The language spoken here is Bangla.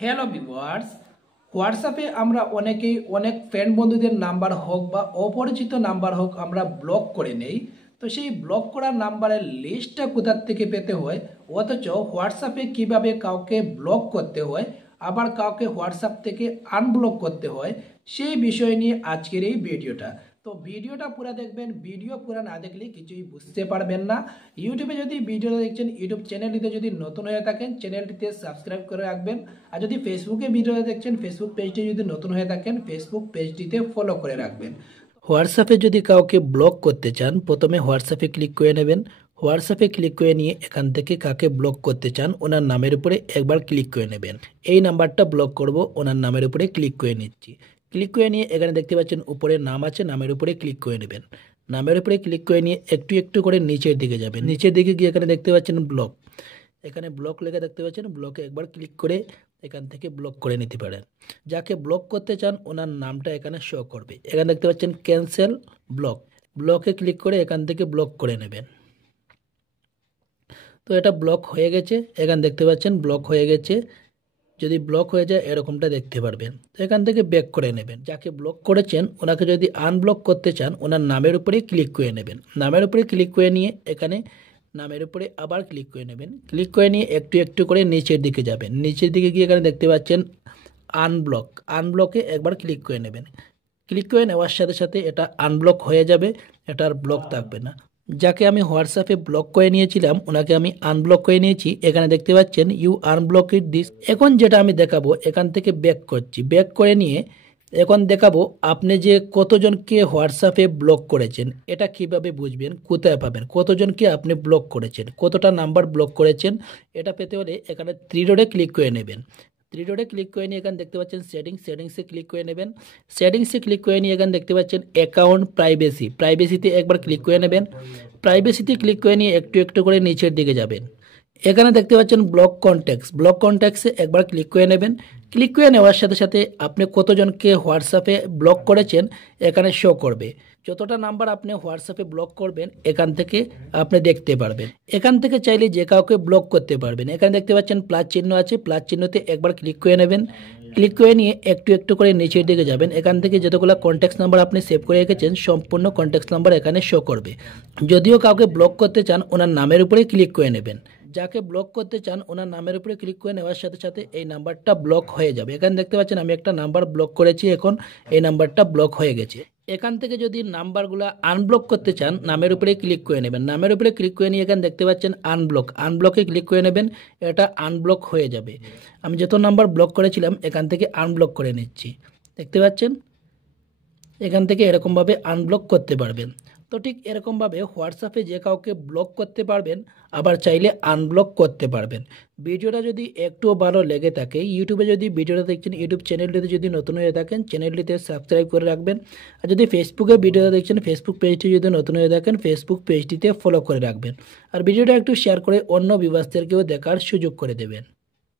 হ্যালো ভিউয়ার্স, হোয়াটসঅ্যাপে আমরা অনেকেই অনেক ফ্রেন্ড বন্ধুদের নাম্বার হোক বা অপরিচিত নাম্বার হোক আমরা ব্লক করে নেই। তো সেই ব্লক করা নাম্বারের লিস্টটা কোথার থেকে পেতে হয়, অথচ হোয়াটসঅ্যাপে কিভাবে কাউকে ব্লক করতে হয় আবার কাউকে হোয়াটসঅ্যাপ থেকে আনব্লক করতে হয়, সেই বিষয় নিয়ে আজকের এই ভিডিওটা। তো ভিডিওটা পুরো দেখবেন, ভিডিও পুরো না দেখলে কিছুই বুঝতে পারবেন না। ইউটিউবে যদি ভিডিওটা দেখছেন, ইউটিউব চ্যানেলটিতে যদি নতুন হয়ে থাকেন চ্যানেলটিতে সাবস্ক্রাইব করে রাখবেন। আর যদি ফেসবুকে ভিডিওটা দেখছেন, ফেসবুক পেজটি যদি নতুন হয়ে থাকেন ফেসবুক পেজটিতে ফলো করে রাখবেন। হোয়াটসঅ্যাপে যদি কাউকে ব্লক করতে চান, প্রথমে হোয়াটসঅ্যাপে ক্লিক করে নেবেন। হোয়াটসঅ্যাপে ক্লিক করে নিয়ে এখান থেকে কাকে ব্লক করতে চান ওনার নামের উপরে একবার ক্লিক করে নেবেন। এই নাম্বারটা ব্লক করব, ওনার নামের উপরে ক্লিক করে নিচ্ছি। ক্লিক করে নিয়ে এখানে দেখতে পাচ্ছেন উপরে নাম আছে, নামের উপরে ক্লিক করে নেবেন। নামের উপরে ক্লিক করে নিয়ে একটু একটু করে নিচের দিকে যাবেন। নিচের দিকে গিয়ে এখানে দেখতে পাচ্ছেন ব্লক, এখানে ব্লক লেখা দেখতে পাচ্ছেন, ব্লকে একবার ক্লিক করে এখান থেকে ব্লক করে নিতে পারেন। যাকে ব্লক করতে চান ওনার নামটা এখানে শো করবে। এখানে দেখতে পাচ্ছেন ক্যান্সেল ব্লক, ব্লকে ক্লিক করে এখান থেকে ব্লক করে নেবেন। তো এটা ব্লক হয়ে গেছে, এখানে দেখতে পাচ্ছেন ব্লক হয়ে গেছে। যদি ব্লক হয়ে যায় এরকমটা দেখতে পারবেন। তো এখান থেকে ব্যাক করে নেবেন। যাকে ব্লক করেছেন ওনাকে যদি আনব্লক করতে চান ওনার নামের উপরে ক্লিক করে নেবেন। নামের উপরে ক্লিক করে নিয়ে এখানে নামের উপরে আবার ক্লিক করে নেবেন। ক্লিক করে নিয়ে একটু একটু করে নিচের দিকে যাবেন। নিচের দিকে গিয়ে এখানে দেখতে পাচ্ছেন আনব্লক, আনব্লকে একবার ক্লিক করে নেবেন। ক্লিক করে নেওয়ার সাথে সাথে এটা আনব্লক হয়ে যাবে, এটা আর ব্লক থাকবে না। যাকে আমি হোয়াটসঅ্যাপে ব্লক করে নিয়েছিলাম ওনাকে আমি আনব্লক করে নিয়েছি। এখানে দেখতে পাচ্ছেন ইউ আনব্লক ইট দিস। এখন যেটা আমি দেখাবো এখান থেকে ব্যাক করছি। ব্যাক করে নিয়ে এখন দেখাবো আপনি যে কতজনকে হোয়াটসঅ্যাপে ব্লক করেছেন, এটা কিভাবে বুঝবেন, কোথায় পাবেন, কতজনকে আপনি ব্লক করেছেন, কতটা নাম্বার ব্লক করেছেন। এটা পেতে হলে এখানে থ্রি ডটে ক্লিক করে নেবেন। থ্রি ডটে ক্লিক করে নিয়ে এখানে দেখতে পাচ্ছেন সেটিংস, সেটিংসে ক্লিক করে নেবেন। সেটিংসে ক্লিক করে নিয়ে এখানে দেখতে পাচ্ছেন অ্যাকাউন্ট প্রাইভেসি, প্রাইভেসিতে একবার ক্লিক করে নেবেন। প্রাইভেসিতে ক্লিক করে নিয়ে একটু একটু করে নিচের দিকে যাবেন। এখানে দেখতে পাচ্ছেন ব্লক কন্ট্যাক্টস, ব্লক কন্ট্যাক্টসে একবার ক্লিক করে নেবেন। ক্লিক করে নেওয়ার সাথে সাথে আপনি কতজনকে হোয়াটসঅ্যাপে ব্লক করেছেন এখানে শো করবে। যতটা নাম্বার আপনি হোয়াটসঅ্যাপে ব্লক করবেন এখান থেকে আপনি দেখতে পারবেন। এখান থেকে চাইলে যে কাউকে ব্লক করতে পারবেন। এখানে দেখতে পাচ্ছেন প্লাস চিহ্ন আছে, প্লাস চিহ্নতে একবার ক্লিক করে নেবেন। ক্লিক করে নিয়ে একটু একটু করে নিচের দিকে যাবেন। এখান থেকে যতগুলো কন্ট্যাক্ট নাম্বার আপনি সেভ করে রেখেছেন সম্পূর্ণ কন্ট্যাক্ট নাম্বার এখানে শো করবে। যদিও কাউকে ব্লক করতে চান ওনার নামের উপরে ক্লিক করে নেবেন। যাকে ব্লক করতে চান ওনার নামের উপরে ক্লিক করে নেওয়ার সাথে সাথে এই নাম্বারটা ব্লক হয়ে যাবে। এখানে দেখতে পাচ্ছেন আমি একটা নাম্বার ব্লক করেছি, এখন এই নাম্বারটা ব্লক হয়ে গেছে। এখান থেকে যদি নাম্বারগুলো আনব্লক করতে চান নামের উপরে ক্লিক করে নেবেন। নামের উপরে ক্লিক করে নিয়ে এখানে দেখতে পাচ্ছেন আনব্লক, আনব্লকে ক্লিক করে নেবেন। এটা আনব্লক হয়ে যাবে। আমি যত নাম্বার ব্লক করেছিলাম এখান থেকে আনব্লক করে নিচ্ছি। দেখতে পাচ্ছেন এখান থেকে এরকমভাবে আনব্লক করতে পারবেন। তো ঠিক এরকমভাবে হোয়াটসঅ্যাপে যে কাউকে ব্লক করতে পারবেন, আবার চাইলে আনব্লক করতে পারবেন। ভিডিওটা যদি একটুও ভালো লেগে থাকে, ইউটিউবে যদি ভিডিওটা দেখছেন ইউটিউব চ্যানেলটিতে যদি নতুন হয়ে থাকেন চ্যানেলটিতে সাবস্ক্রাইব করে রাখবেন। আর যদি ফেসবুকে ভিডিওটা দেখছেন ফেসবুক পেজটি যদি নতুন হয়ে থাকেন ফেসবুক পেজটিতে ফলো করে রাখবেন। আর ভিডিওটা একটু শেয়ার করে অন্য ভিউয়ার্সদেরকেও দেখার সুযোগ করে দেবেন।